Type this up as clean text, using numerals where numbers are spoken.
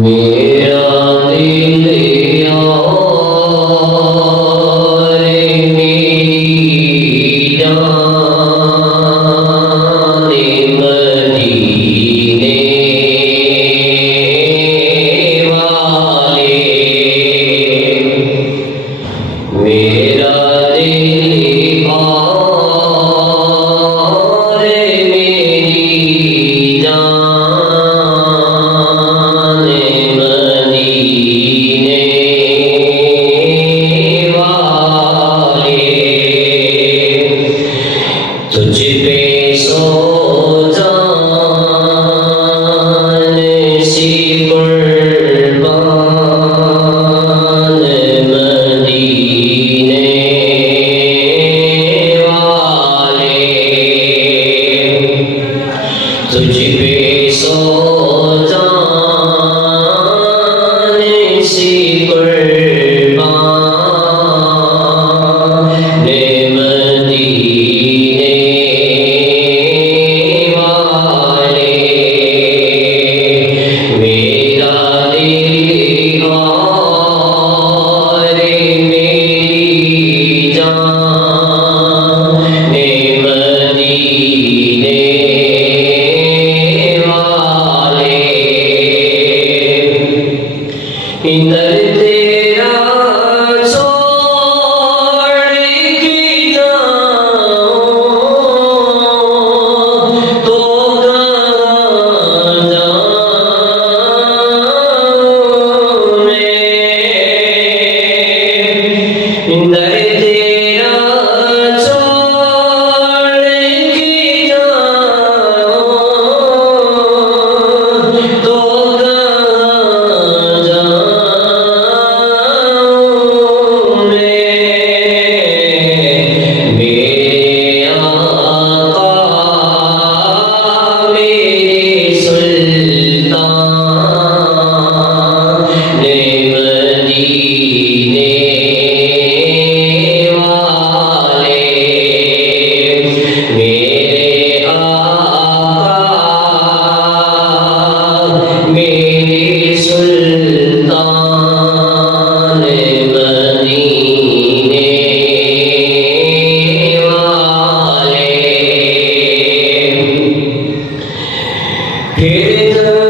मेरा दिल और मेरी जान मदीने वाले। मेरा दिल और मेरी जान मदीने वाले। तुझ पे सो जान सी कुर्बान मदीने वाले। तुझ पे सो जान सी कुर्बान मदीने वाले। मेरा दिल और मेरी जान मदीने वाले। इधर तेरा छोड़ के जाऊं तो कहाँ जाऊं मैं। इधर तेरा छोड़ के जाऊं तो कहाँ जाऊं मैं। मेरे आका मेरे सुल्तान मदीने वाले। मेरे आका मेरे सुल्तान मदीने वाले। फिर